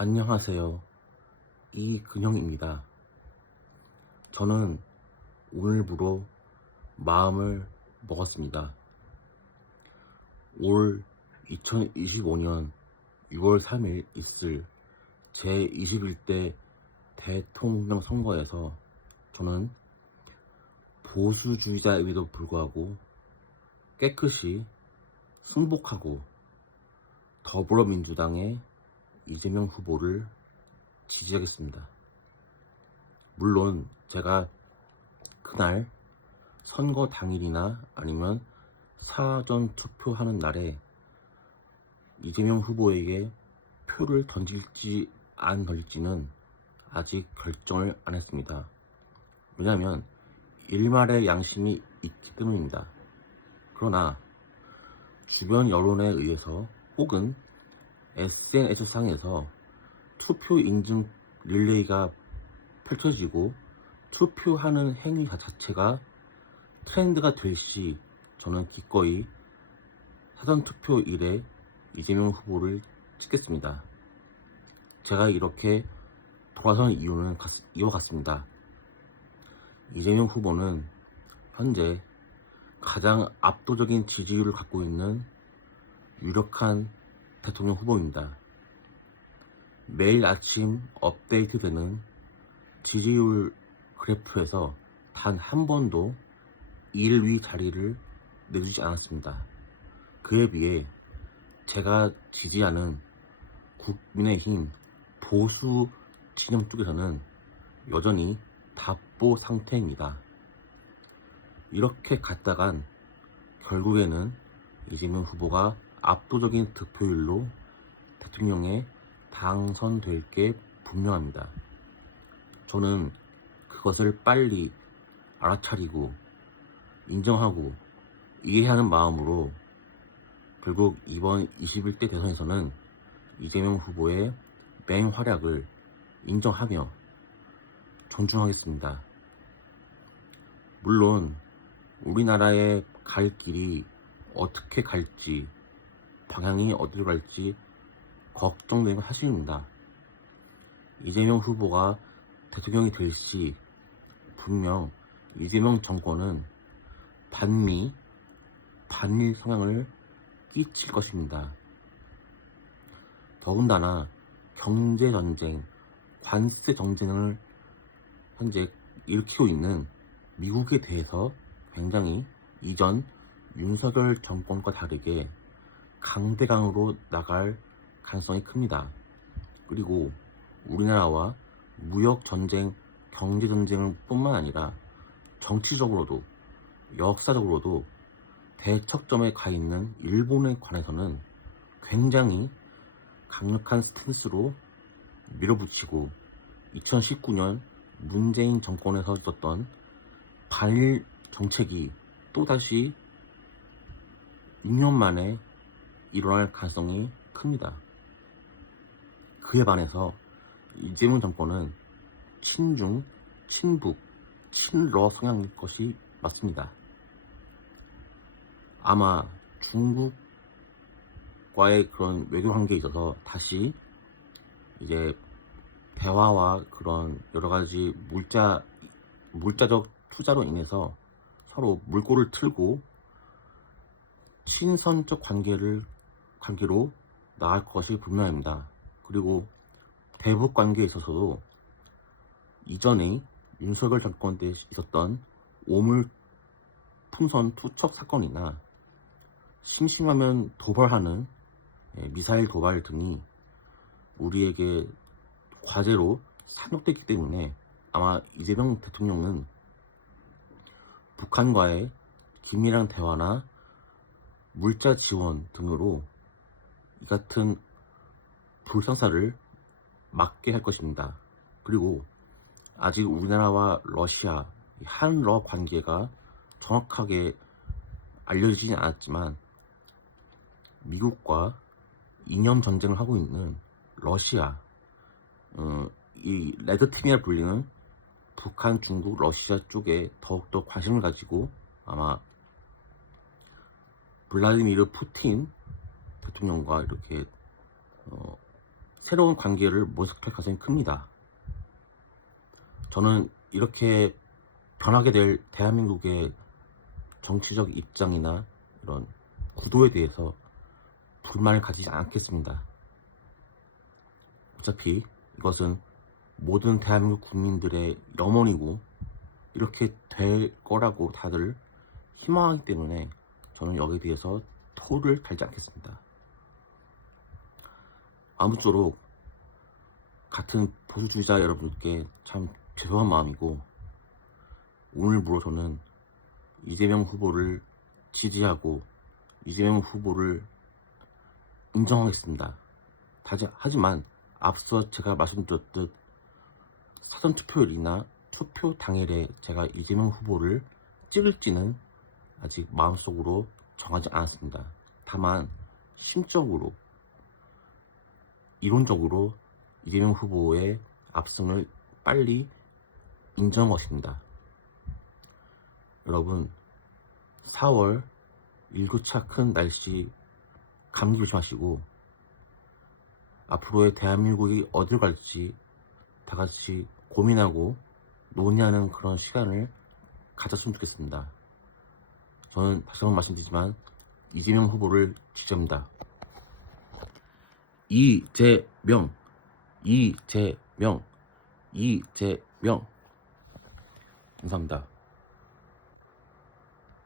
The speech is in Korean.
안녕하세요. 이근형입니다. 저는 오늘부로 마음을 먹었습니다. 올 2025년 6월 3일 있을 제21대 대통령 선거에서 저는 보수주의자임에도 불구하고 깨끗이 승복하고 더불어민주당의 이재명 후보를 지지하겠습니다. 물론 제가 그날 선거 당일이나 아니면 사전 투표하는 날에 이재명 후보에게 표를 던질지 안 던질지는 아직 결정을 안 했습니다. 왜냐하면 일말의 양심이 있기 때문입니다. 그러나 주변 여론에 의해서 혹은 SNS상에서 투표 인증 릴레이가 펼쳐지고 투표하는 행위 자체가 트렌드가 될 시 저는 기꺼이 사전투표일에 이재명 후보를 찍겠습니다. 제가 이렇게 돌아선 이유는 이와 같습니다. 이재명 후보는 현재 가장 압도적인 지지율을 갖고 있는 유력한 대통령 후보입니다. 매일 아침 업데이트되는 지지율 그래프에서 단 한 번도 1위 자리를 내주지 않았습니다. 그에 비해 제가 지지하는 국민의힘 보수 진영 쪽에서는 여전히 답보 상태입니다. 이렇게 갔다간 결국에는 이재명 후보가 압도적인 득표율로 대통령에 당선될 게 분명합니다. 저는 그것을 빨리 알아차리고 인정하고 이해하는 마음으로 결국 이번 21대 대선에서는 이재명 후보의 맹활약을 인정하며 존중하겠습니다. 물론 우리나라의 갈 길이 어떻게 갈지 방향이 어디로 갈지 걱정되는 사실입니다. 이재명 후보가 대통령이 될 시 분명 이재명 정권은 반미, 반일 성향을 끼칠 것입니다. 더군다나 경제전쟁, 관세 전쟁을 현재 일으키고 있는 미국에 대해서 굉장히 이전 윤석열 정권과 다르게 강대강으로 나갈 가능성이 큽니다. 그리고 우리나라와 무역전쟁, 경제전쟁을 뿐만 아니라 정치적으로도 역사적으로도 대척점에 가 있는 일본에 관해서는 굉장히 강력한 스탠스로 밀어붙이고 2019년 문재인 정권에서 있었던 반일 정책이 또다시 6년 만에 일어날 가능성이 큽니다. 그에 반해서 이재명 정권은 친중, 친북, 친러 성향일 것이 맞습니다. 아마 중국과의 그런 외교 관계에 있어서 다시 이제 대화와 그런 여러 가지 물자적 투자로 인해서 서로 물꼬를 틀고 친선적 관계로 나갈 것이 분명합니다. 그리고 대북 관계에 있어서도 이전에 윤석열 정권 때 있었던 오물 풍선 투척 사건이나 심심하면 도발하는 미사일 도발 등이 우리에게 과제로 상역됐기 때문에 아마 이재명 대통령은 북한과의 긴밀한 대화나 물자 지원 등으로 이 같은 불상사를 막게 할 것입니다. 그리고 아직 우리나라와 러시아, 한러 관계가 정확하게 알려지진 않았지만 미국과 이념 전쟁을 하고 있는 러시아, 이 레드팀이라 불리는 북한, 중국, 러시아 쪽에 더욱더 관심을 가지고 아마 블라디미르 푸틴 대통령과 이렇게 새로운 관계를 모색할 가능성이 큽니다. 저는 이렇게 변하게 될 대한민국의 정치적 입장이나 이런 구도에 대해서 불만을 가지지 않겠습니다. 어차피 이것은 모든 대한민국 국민들의 염원이고 이렇게 될 거라고 다들 희망하기 때문에 저는 여기에 대해서 토를 달지 않겠습니다. 아무쪼록 같은 보수주의자 여러분께 참 죄송한 마음이고, 오늘부로 저는 이재명 후보를 지지하고 이재명 후보를 인정하겠습니다. 하지만 앞서 제가 말씀드렸듯 사전투표일이나 투표 당일에 제가 이재명 후보를 찍을지는 아직 마음속으로 정하지 않았습니다. 다만 심적으로, 이론적으로 이재명 후보의 압승을 빨리 인정한 것입니다. 여러분, 4월 일교차 큰 날씨 감기 조심하시고 앞으로의 대한민국이 어딜 갈지 다 같이 고민하고 논의하는 그런 시간을 가졌으면 좋겠습니다. 저는 다시 한번 말씀드리지만 이재명 후보를 지지합니다. 이재명 감사합니다.